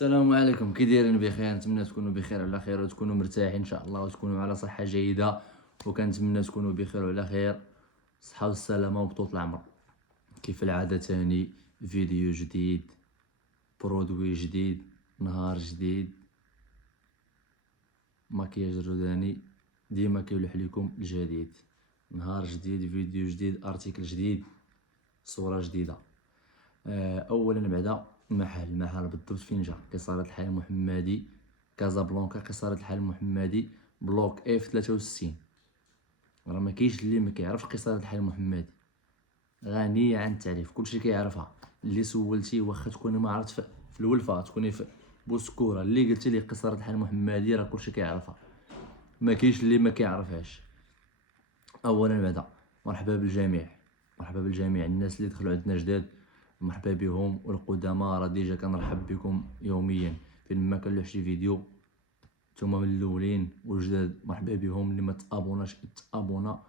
السلام عليكم، كي دايرين؟ بخير؟ نتمنى تكونوا بخير وعلى خير وتكونوا مرتاحين ان شاء الله وتكونوا على صحه جيده، وكنتمنى تكونوا بخير وعلى خير، صحه والسلامه وبطولة العمر. كيف العاده تاني فيديو جديد، برودوي جديد، نهار جديد، مكياج روداني. ديما كيلوح لكم الجديد، نهار جديد، فيديو جديد، ارتيكل جديد، صوره جديده. اولا بعدا المحل بالضبط فين جا؟ قصارة الحي المحمدي، كازابلانكا، قصارة الحي المحمدي، بلوك اف 63. راه ما كاينش اللي ما كيعرفش قصارة الحي المحمدي، غنية عن التعريف، كلشي كيعرفها. اللي سولتيه واخا تكوني ما عرفت في الولفة، تكوني في بوسكورة، اللي قلتي ليه قصارة الحي المحمدي راه كلشي كيعرفها، ما كاينش اللي ما كيعرفهاش. اولا بعدا مرحبا بالجميع، مرحبا بالجميع الناس اللي دخلوا عندنا جداد، مرحبا بهم، والقدماء راه ديجا كنرحب بكم يوميا فين ما كنلوح شي فيديو. نتوما من الاولين والجداد مرحبا بهم، اللي ما تابوناش يتابونا،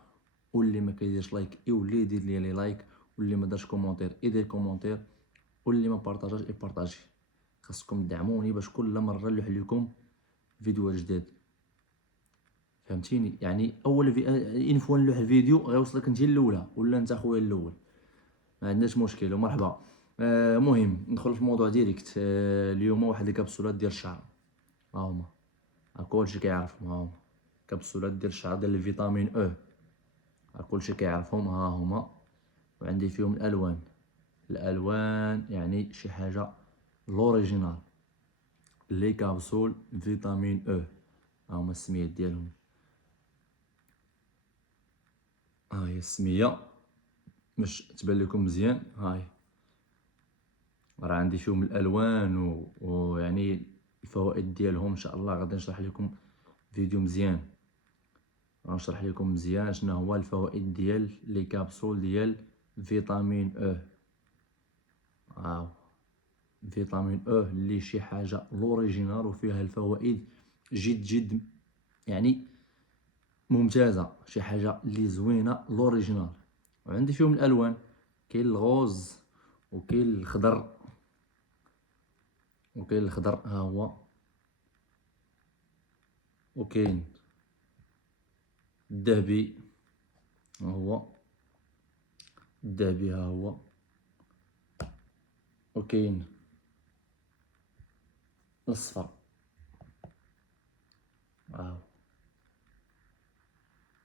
واللي ما كيديرش لايك يولي يدير لي لايك، واللي ما دارش كومونتير يدير كومونتير، واللي ما بارطاجاش يبارطاجي. خاصكم تدعموني باش كل مره نلوح لكم فيديوهات جداد، فهمتيني؟ يعني اول ان فوا نلوح الفيديو غيوصلك انت الاولى ولا انت خويا الاول، ما عندناش مشكل ومرحبا. مهم ندخل في الموضوع ديريكت. اليوم واحد الكبسولات ديال الشعر، ها هما، كلشي كيعرفهم، ها هما كبسولات ديال الشعر ديال الفيتامين او، كلشي كيعرفهم، ها هما. وعندي فيهم الالوان يعني شي حاجه لوريجينال، لي كابسول فيتامين او، ها هما السميات ديالهم، ها هي السميه باش تبان لكم مزيان. هاي راه عندي فيهم الالوان ويعني الفوائد ديالهم. ان شاء الله غادي نشرح لكم فيديو مزيان، غنشرح لكم مزيان شنو هو الفوائد ديال لي كابسول ديال فيتامين او. فيتامين او اللي شي حاجه لوريجينال وفيها الفوائد جد يعني ممتازه، شي حاجه اللي زوينه لوريجينال. وعندي فيهم الالوان، كاين الغوز وكاين الخضر، ها هو، وكاين الذهبي، ها هو الذهبي، ها هو، وكاين الصفر،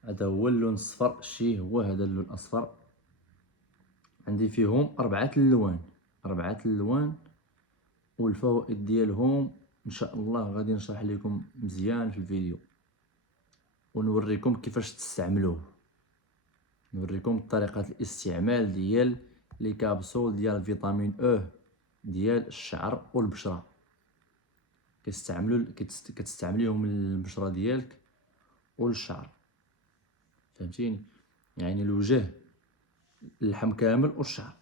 هذا هو اللون الصفر، شي هو هذا اللون الاصفر. عندي فيهم اربعه الالوان والفوائد ديالهم ان شاء الله غادي نشرح لكم مزيان في الفيديو، ونوريكم كيفاش تستعملوه، نوريكم طريقه الاستعمال ديال لي كابسول ديال فيتامين او ديال الشعر والبشره. كتستعمليهم للبشره ديالك والشعر، فهمتيني؟ يعني الوجه، اللحم كامل والشعر.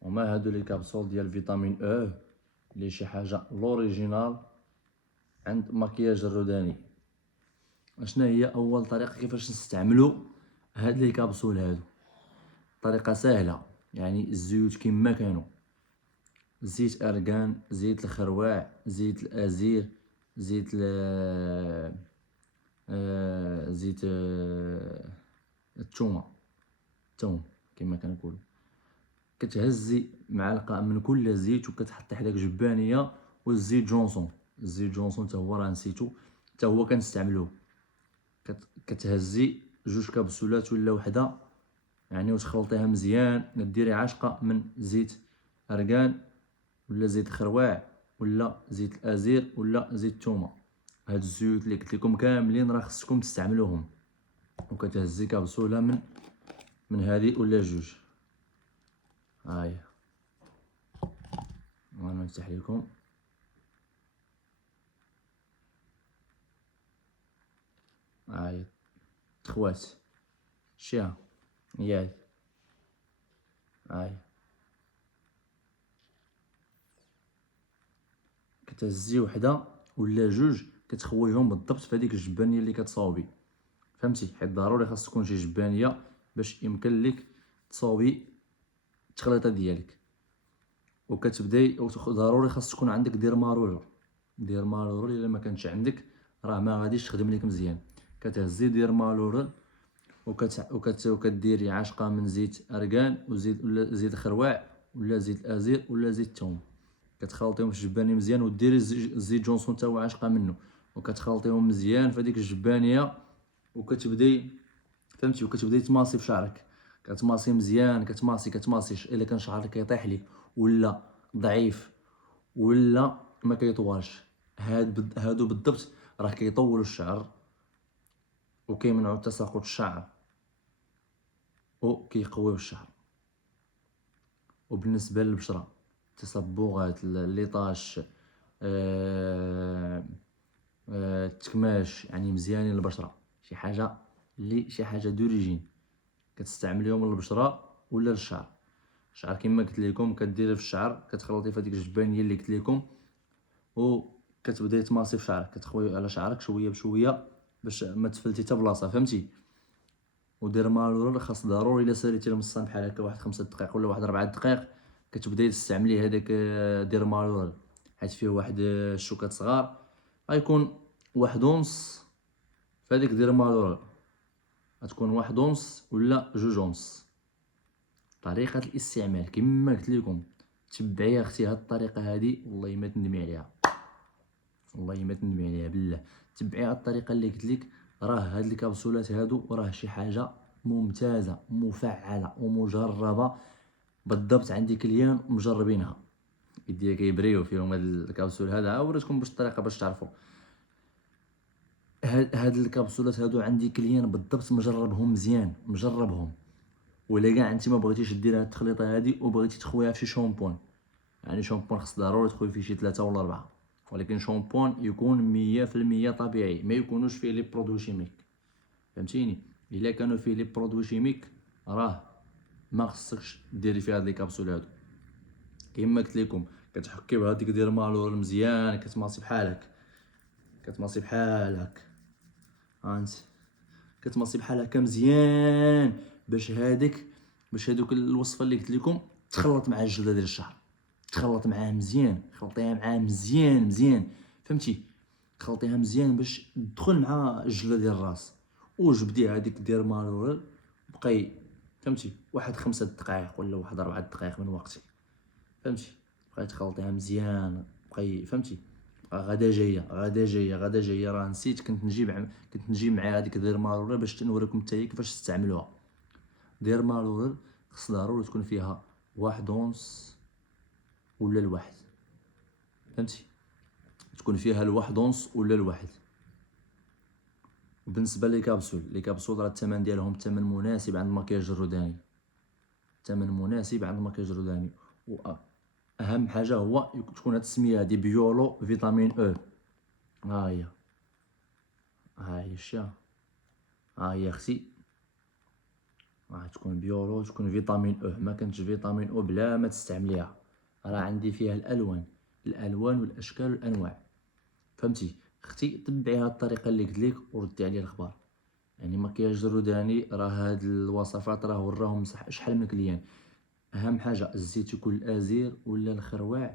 وما هادو لي كابسول ديال فيتامين او اللي شي حاجه لوريجينال عند مكياج الروداني. شنو هي اول طريقه كيفاش نستعملوا هاد لي كابسول هادو؟ طريقه سهله، يعني الزيوت كما كانوا، زيت ارغان، زيت الخروع، زيت الازير، زيت زيت الثومه، الثوم كما كنقولوا. كتهزي معلقه من كل زيت وكتحطي حداك جبانيه، والزيت جونسون، الزيت جونسون حتى هو راه نسيتو، حتى هو كنستعملوه. كتهزي جوج كبسولات ولا وحده يعني وتخلطيها مزيان، ديري عاشقه من زيت ارغان ولا زيت خروع ولا زيت الازير ولا زيت الثومه. هاد الزيوت اللي قلت لكم كاملين راه خصكم تستعملوهم. وكتهزي كبسوله من هذه ولا جوج. هاهي انا نفتح لكم، هاهي تخوات شتيها ياك، هاهي كتهزي وحده ولا جوج، كتخويهم بالضبط في هذيك الجبانيه اللي كتصاوبي، فهمتي؟ حيت ضروري خاص تكون شي جبانيه باش يمكن لك تصاوبي التخليطه ديالك. وكتبداي ضروري خاص تكون عندك دير مارولر. دير مارولر الا ما كانتش عندك راه ما غاديش تخدم لك مزيان. كتهزي دير مارولر وكديري عاشقه من زيت ارغان وزيت ولا زيت خروع ولا زيت ازير ولا زيت الثوم، كتخلطيهم في الجبانيه مزيان وديري زيت جونسون حتى هو عاشقه منه وكتخلطيهم مزيان في هذيك الجبانيه وكتبداي فهمتي وكتبداي تماصي في شعرك. كتماصي مزيان كتماصي الا كان شعرك كيطيح لك ولا ضعيف ولا ما كيطوالش. هادو بالضبط راه كيطولوا الشعر وكيمنعوا تساقط الشعر وكيقويو الشعر. وبالنسبه للبشره تصبغات لي طاش التكماش يعني مزيانين للبشره، شي حاجه دوريجين كتستعمليهم للبشره ولا للشعر. الشعر كما قلت لكم كديري في الشعر كتخلطي في هذيك الجبانيه اللي قلت لكم وكتبداي تماصي في شعرك، كتخوي على شعرك شويه بشويه باش ما تفلتي حتى بلاصه فهمتي. ودير مالور خاص ضروري الا ساليتي المصان بحال هكا واحد 5 دقائق ولا واحد 4 دقائق كتبداي تستعملي هذاك دير مالور حيت فيه واحد الشوكات صغار غيكون واحد ونص. فهاديك دير مالور غتكون واحد ونص ولا جوج ونص. طريقه الاستعمال كما قلت لكم تبعي اختي هاد الطريقه هادي والله ما تندمي عليها، والله ما تندمي عليها بالله. تبعي هاد الطريقه اللي قلت لك، راه هاد الكبسولات هادو راه شي حاجه ممتازه مفعله ومجربه بالضبط. عندي كليان مجربينها يديا كيبريو فيهم هاد الكبسول هذا. وريتكم باش الطريقه باش تعرفوا هاد الكبسولات هادو. عندي كليان بالضبط مجربهم مزيان مجربهم. ولا كاع انت ما بغيتيش دير هاد التخليطه هادي وبغيتي تخويها في شي شامبون، يعني شامبون خص ضروري تخوي فيه شي 3 ولا 4، ولكن شامبون يكون 100% طبيعي ما يكونوش فيه لي برودوي شيميك فهمتيني. الا كانوا فيه لي برودوي شيميك راه ما خصكش ديري فيه هاد لي كابسول هادو. كيما قلت لكم كتحكي بهاديك دير مالور مزيان كتماصي بحالك كتماصي بحالك هانت كتماصي بحال هكا مزيان باش هادوك الوصفه اللي قلت لكم تخلط مع الجلده ديال الشعر. تخلط معاه مزيان خلطيها معاه مزيان فهمتي. خلطيها مزيان باش تدخل مع الجلده ديال الراس. وجبدي هذيك دير مالور بقاي فهمتي واحد 5 دقائق ولا واحد 4 دقائق من وقتك فهمتي. بقاي تخلطيها مزيان بقاي فهمتي. غدا جايه راه نسيت كنت نجيب مع هذيك دير مالور باش نوريكم حتى هي كيفاش تستعملوها. دير مالور خص ضروري تكون فيها واحد ونص ولا الواحد فهمتي. تكون فيها الواحد ونص ولا الواحد. وبالنسبه لي كابسول راه الثمن ديالهم ثمن مناسب عند المكياج الروداني. ثمن مناسب عند المكياج الروداني. واهم حاجه هو تكون هاد السميه هادي بيولو فيتامين او. ها هي الشا ها هي اختي تكون بيولو تكون فيتامين او. ما كانتش فيتامين او بلا ما تستعمليها. راه عندي فيها الالوان والاشكال والانواع فهمتي. اختي تبعي هاد الطريقه اللي قلت لك وردي عليا الخبر. يعني مكياج الروداني راه هاد الوصفات راه وراهم شحال من كليان. اهم حاجه الزيت يكون الازير ولا الخروع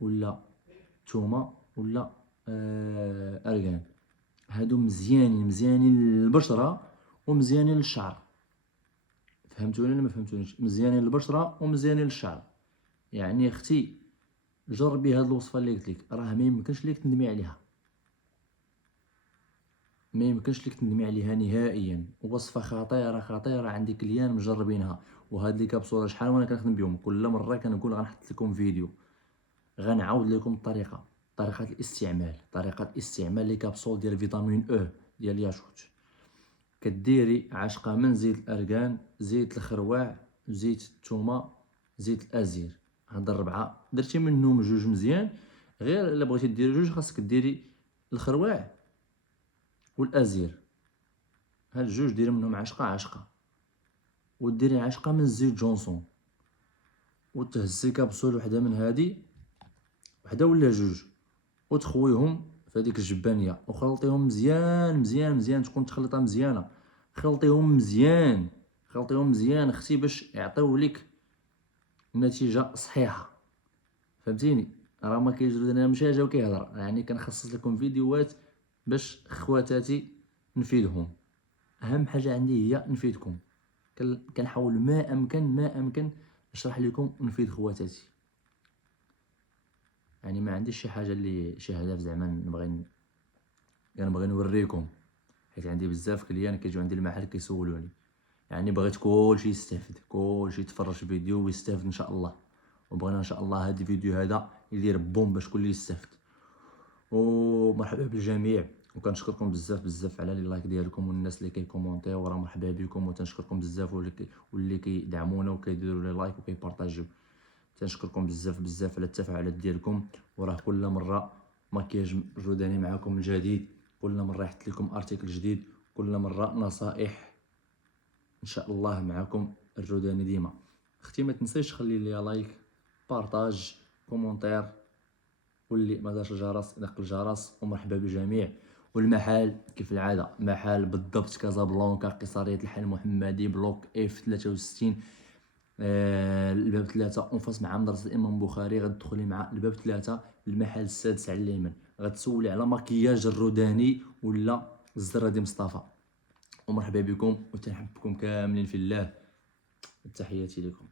ولا تومه ولا ارغان. هادو مزيانين للبشره ومزيانين للشعر. فهمتوني ولا ما فهمتونيش؟ مزيانين للبشره ومزيانين للشعر. يعني اختي جربي هاد الوصفه اللي قلت لك راه ما يمكنش ليك تندمي عليها. ما يمكنش لك تندمي عليها نهائيا. وصفه خطيره عندي كليان مجربينها. وهاد لي كابسوله شحال وانا كنخدم بهم كل مره كنقول غنحط لكم فيديو غنعاود لكم طريقه الاستعمال لي كابسول ديال فيتامين او ديال ياشوت. كديري عاشقه من زيت الارغان زيت الخروع زيت الثومه زيت الازير. هاد الربعه درتي منهم جوج مزيان. غير الا بغيتي ديري جوج خاصك ديري الخروع والازير. هاد الجوج ديري منهم عاشقه وديري عاشقه من زيت جونسون وتهزي كابسول وحده من هادي وحده ولا جوج وتخويهم في هذيك الجبانيه وخلطيهم مزيان تكون تخلطه مزيانه. خلطيهم مزيان اختي باش يعطيو لك نتيجه صحيحه. فهمتيني؟ راه ما كاينش انا ماشي جا وكيهضر، يعني كنخصص لكم فيديوهات باش خواتاتي نفيدهم. اهم حاجه عندي هي نفيدكم. كنحاول ما امكن نشرح لكم ونفيد خواتاتي. يعني ما عنديش شي حاجه اللي شي هدف زعما كنبغي نوريكم، حيت عندي بزاف كليان كيجيو عندي المحل كيسولوني. يعني بغيت كلشي يستافد، كلشي يتفرج في فيديو ويستافد ان شاء الله. وبغينا ان شاء الله هاد الفيديو هذا يدير بوم باش كل يستافد. ومرحبا بالجميع، وكنشكركم بزاف بزاف على لي لايك ديالكم والناس اللي كيكومونطيو، وراه مرحبا بكم وتنشكركم بزاف، واللي كيدعمونا وكيديروا لي لايك وكيبارطاجيو. تنشكركم بزاف بزاف على التفاعلات ديالكم. وراه كل مره مكياج جوداني معكم من جديد، كل مره يحط لكم ارتيكل جديد، كل مره نصائح ان شاء الله معكم الجوداني ديما. اختي ما تنسيش خلي لي لايك، بارطاج، كومونتير، واللي ما دارش الجرس يدق الجرس. ومرحبا بالجميع. والمحل كيف العاده محل بالضبط كازابلانكا، قصريه الحي المحمدي، بلوك اف 63، الباب 3 اونفاس مع مدرسة الإمام بخاري. غتدخلي مع الباب 3 المحل السادس على اليمين، غتسولي على مكياج الروداني ولا الزرادي مصطفى. ومرحبا بكم وتنحبكم كاملين في الله. تحياتي لكم.